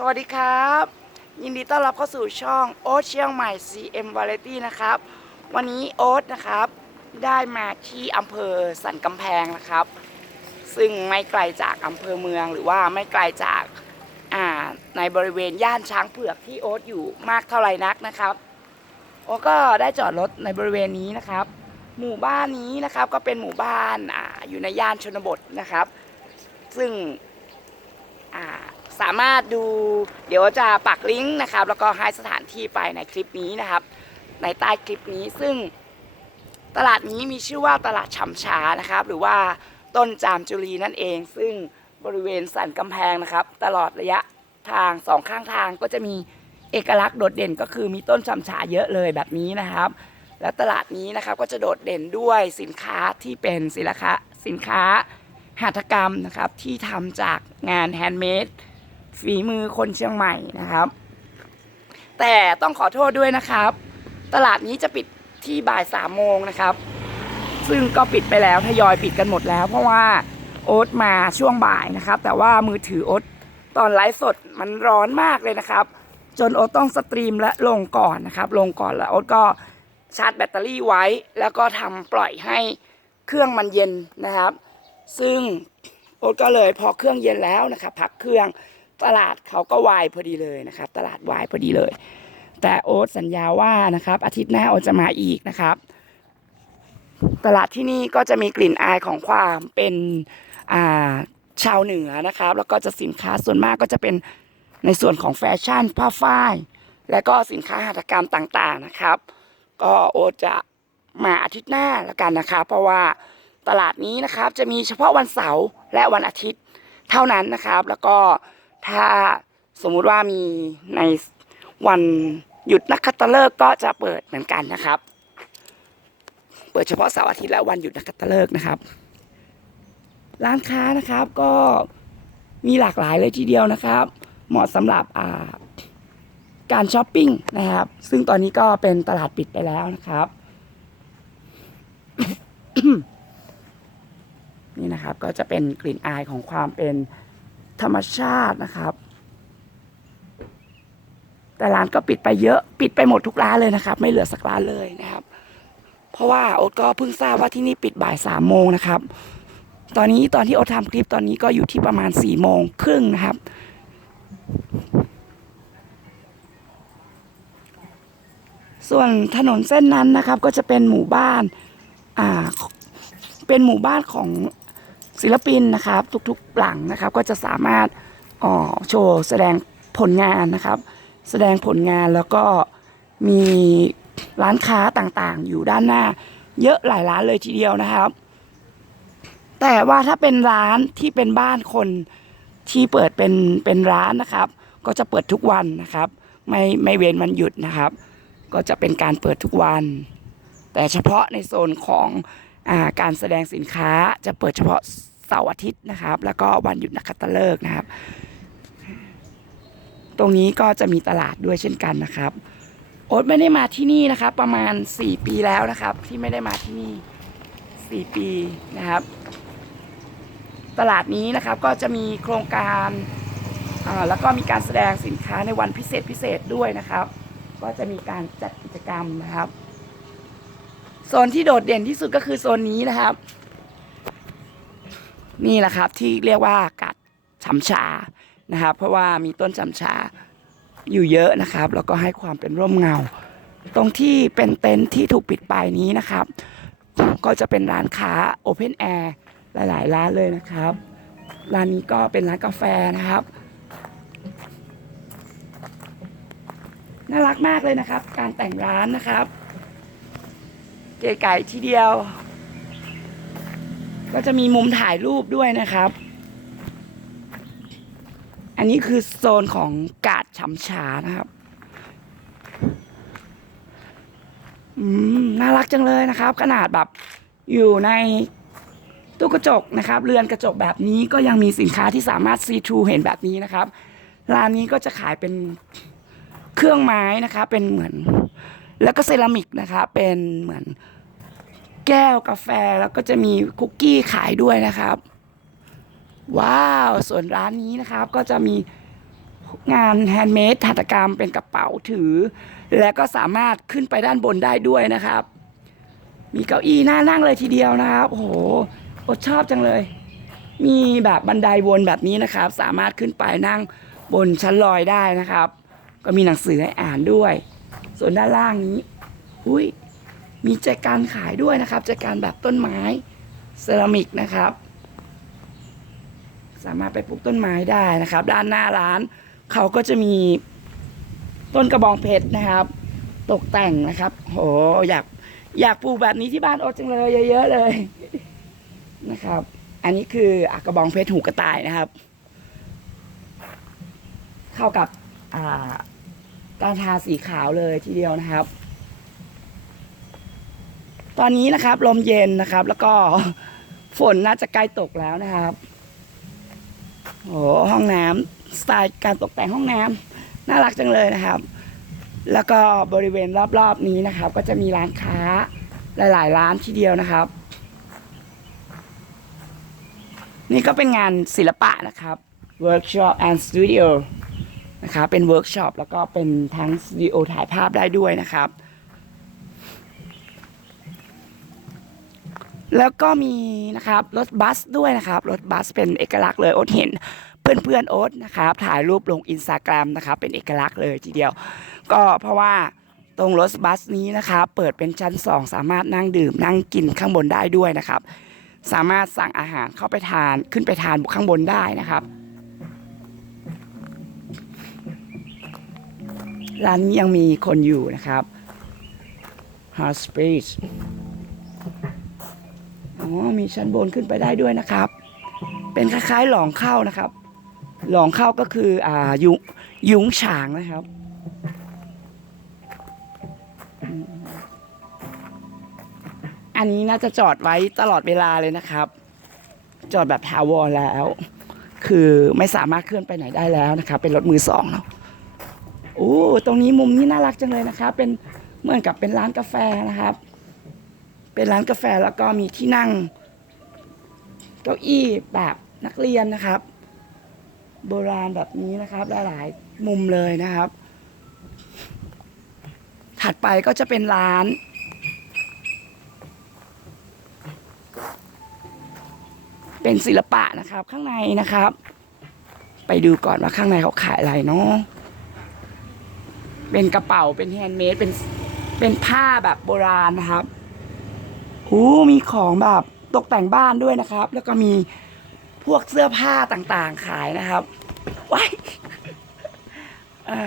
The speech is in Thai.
สวัสดีครับ ยินดีต้อนรับเข้าสู่ช่องโอ๊ตเชียงใหม่ CM Variety นะครับ วันนี้โอ๊ตนะครับ ได้มาที่อำเภอสันกำแพงนะครับ ซึ่งไม่ไกลจากอำเภอเมืองหรือว่าไม่ไกลจากอ่าในบริเวณย่านช้างเผือกที่โอ๊ตอยู่มากเท่าไหร่นักนะครับ โอ๊ตก็ได้จอดรถในบริเวณนี้นะครับ หมู่บ้านนี้นะครับก็เป็นหมู่บ้านอ่าอยู่ในย่านชนบทนะครับ ซึ่งอ่า สามารถดูเดี๋ยวจะปักลิงก์นะครับ แล้วก็ให้สถานที่ไปในคลิปนี้นะครับ ในใต้คลิปนี้ซึ่งตลาดนี้มีชื่อว่าตลาดฉำชานะครับ หรือว่าต้นจามจุรีนั่นเอง ซึ่งบริเวณสันกำแพงนะครับ ตลอดระยะทางสองข้างทางก็จะมีเอกลักษณ์โดดเด่นก็คือมีต้นฉำชาเยอะเลยแบบนี้นะครับ และตลาดนี้นะครับก็จะโดดเด่นด้วยสินค้าที่เป็นสินค้าสินค้าหัตถกรรมนะครับที่ทำจากงานแฮนด์เมด ฝีมือคนเชียงใหม่นะครับ แต่ต้องขอโทษด้วยนะครับ ตลาดนี้จะปิดที่บ่ายสามโมงนะครับ ซึ่งก็ปิดไปแล้วทยอยปิดกันหมดแล้ว เพราะว่าโอ๊ตมาช่วงบ่ายนะครับ แต่ว่ามือถือโอ๊ตตอนไลฟ์สดมันร้อนมากเลยนะครับ จนโอ๊ตต้องสตรีมและลงก่อนนะครับ ลงก่อนแล้วโอ๊ตก็ชาร์จแบตเตอรี่ไว้ แล้วก็ทำปล่อยให้เครื่องมันเย็นนะครับ ซึ่งโอ๊ตก็เลยพอเครื่องเย็นแล้วนะครับ พักเครื่อง ตลาดเขาก็วายพอดีเลยนะครับ ตลาดวายพอดีเลย แต่โอ๊ตสัญญาว่านะครับ อาทิตย์หน้าโอ๊ตจะมาอีกนะครับ ตลาดที่นี่ก็จะมีกลิ่นอายของความเป็นอ่าชาวเหนือนะครับ แล้วก็จะสินค้าส่วนมากก็จะเป็นในส่วนของแฟชั่นผ้าฝ้าย และก็สินค้าหัตถกรรมต่างๆนะครับ ก็โอ๊ตจะมาอาทิตย์หน้าละกันนะครับ เพราะว่าตลาดนี้นะครับจะมีเฉพาะวันเสาร์และวันอาทิตย์เท่านั้นนะครับ แล้วก็ ถ้าสมมุติว่ามีในวันหยุดนักขัตฤกษ์ก็จะเปิดเหมือนกันนะครับ เปิดเฉพาะเสาร์อาทิตย์และวันหยุดนักขัตฤกษ์นะครับ ร้านค้านะครับก็มีหลากหลายเลยทีเดียวนะครับ เหมาะสำหรับการช้อปปิ้งนะครับ ซึ่งตอนนี้ก็เป็นตลาดปิดไปแล้วนะครับ นี่นะครับก็จะเป็นกลิ่นอายของความเป็น ธรรมชาตินะครับ แต่ร้านก็ปิดไปเยอะ ปิดไปหมดทุกร้านเลยนะครับ ไม่เหลือสักร้านเลยนะครับ เพราะว่าโอ๊ตก็เพิ่งทราบว่าที่นี่ปิดบ่ายสามโมงนะครับ ตอนนี้ตอนที่โอ๊ตทำคลิปตอนนี้ก็อยู่ที่ประมาณสี่โมงครึ่งนะครับส่วนถนนเส้นนั้นนะครับก็จะเป็นหมู่บ้าน อ่า เป็นหมู่บ้านของ ศิลปินนะครับทุกๆหลังนะครับก็จะสามารถอ่อโชว์แสดงผลงานนะครับ แสดงผลงานแล้วก็มีร้านค้าต่างๆ อยู่ด้านหน้า เยอะหลายร้านเลยทีเดียวนะครับ แต่ว่าถ้าเป็นร้านที่เป็นบ้านคนที่เปิดเป็นเป็นร้านนะครับ ก็จะเปิดทุกวันนะครับ ไม่ไม่เว้นวันหยุดนะครับ ก็จะเป็นการเปิดทุกวัน แต่เฉพาะในโซนของ การแสดงสินค้าจะเปิดเฉพาะเสาร์อาทิตย์นะครับ แล้วก็วันหยุดนักขัตฤกษ์นะครับ ตรงนี้ก็จะมีตลาดด้วยเช่นกันนะครับ โอ๊ตไม่ได้มาที่นี่นะครับ ประมาณ 4 ปีแล้วนะครับ ที่ไม่ได้มาที่นี่ 4 ปีนะครับ ตลาดนี้นะครับก็จะมีโครงการแล้วก็มีการแสดงสินค้าในวันพิเศษพิเศษด้วยนะครับ ก็จะมีการจัดกิจกรรมนะครับ โซนที่โดดเด่นที่สุดก็คือโซนนี้นะครับ นี่แหละครับที่เรียกว่ากัดฉำชานะครับ เพราะว่ามีต้นฉำชาอยู่เยอะนะครับ แล้วก็ให้ความเป็นร่มเงา ตรงที่เป็นเต็นท์ที่ถูกปิดไปนี้นะครับ ก็จะเป็นร้านค้าโอเพนแอร์หลาย ๆ ร้านเลยนะครับ ร้านนี้ก็เป็นร้านกาแฟนะครับน่ารักมากเลยนะครับ การแต่งร้านนะครับ เก๋ไก่ทีเดียว ก็จะมีมุมถ่ายรูปด้วยนะครับ อันนี้คือโซนของกาดฉำชานะครับ อืม น่ารักจังเลยนะครับ ขนาดแบบอยู่ในตู้กระจกนะครับเรือนกระจกแบบนี้ก็ยังมีสินค้าที่สามารถซีทรูเห็นแบบนี้นะครับ ร้านนี้ก็จะขายเป็นเครื่องไม้นะคะ เป็นเหมือน แล้วก็เซรามิกนะคะเป็นเหมือนแก้วกาแฟแล้วก็จะมีคุกกี้ขายด้วยนะครับ ว้าวส่วนร้านนี้นะครับก็จะมีงานแฮนด์เมดหัตถกรรมเป็นกระเป๋าถือ และก็สามารถขึ้นไปด้านบนได้ด้วยนะครับ มีเก้าอี้น่านั่งเลยทีเดียวนะครับโอ้โหอดชอบจังเลย มีแบบบันไดวนแบบนี้นะครับ สามารถขึ้นไปนั่งบนชั้นลอยได้นะครับ ก็มีหนังสือให้อ่านด้วย ส่วนด้านล่างนี้ อุ้ยมีแจกันขายด้วยนะครับแจกันแบบต้นไม้เซรามิกนะครับ สามารถไปปลูกต้นไม้ได้นะครับ ด้านหน้าร้าน เขาก็จะมีต้นกระบองเพชรนะครับ ตกแต่งนะครับ โหอยากอยากปลูกแบบนี้ที่บ้านโอ๊จังเลยเยอะๆเลยนะครับ อันนี้คืออกระบองเพชรหูกระต่ายนะครับ เข้ากับอ่า การทาสีขาวเลยทีเดียวนะครับ ตอนนี้นะครับลมเย็นนะครับ แล้วก็ฝนน่าจะใกล้ตกแล้วนะครับโอ้ห้องน้ำสไตล์การตกแต่งห้องน้ำน่ารักจังเลยนะครับ แล้วก็บริเวณรอบๆนี้นะครับ ก็จะมีร้านค้าหลาย ๆ ร้านทีเดียวนะครับ นี่ก็เป็นงานศิลปะนะครับ Workshop and Studio นะครับเป็นเวิร์กช็อปแล้วก็เป็นทั้งสตูดิโอถ่ายภาพได้ด้วยนะครับ แล้วก็มีนะครับรถบัสด้วยนะครับรถบัสเป็นเอกลักษณ์เลยโอ๊ตเห็นเพื่อนเพื่อนๆโอ๊ตนะครับถ่ายรูปลงอินสตาแกรมนะครับเป็นเอกลักษณ์เลยทีเดียว ก็เพราะว่าตรงรถบัสนี้นะครับเปิดเป็นชั้น 2 สามารถนั่งดื่ม นั่งกินข้างบนได้ด้วยนะครับ สามารถสั่งอาหารเข้าไปทานขึ้นไปทานข้างบนได้นะครับ ร้านนี้ยังมีคนอยู่นะครับ Hot Space อ๋อมีชั้นบนขึ้นไปได้ด้วยนะครับ เป็นคล้ายๆหลองเข้านะครับ หลองเข้าก็คืออ่ายุงยุ้งฉางนะครับอันนี้น่าจะจอดไว้ตลอดเวลาเลยนะครับ จอดแบบถาวรแล้ว คือไม่สามารถเคลื่อนไปไหนได้แล้วนะครับ เป็นรถมือสองเนาะ โอ้ตรงนี้มุมนี้น่ารักจังเลยนะครับเป็นเหมือนกับเป็นร้านกาแฟนะครับ เป็นร้านกาแฟแล้วก็มีที่นั่ง เก้าอี้แบบนักเรียนนะครับ โบราณแบบนี้นะครับหลายๆมุมเลยนะครับ ถัดไปก็จะเป็นร้านเป็นศิลปะนะครับ ข้างในนะครับ ไปดูก่อนว่าข้างในเขาขายอะไรเนาะ เป็นกระเป๋าเป็นแฮนด์เมดเป็นเป็นผ้าแบบโบราณนะครับหูมีของแบบตกแต่งบ้านด้วยนะครับ แล้วก็มีพวกเสื้อผ้าต่างๆขายนะครับว้ายอ่า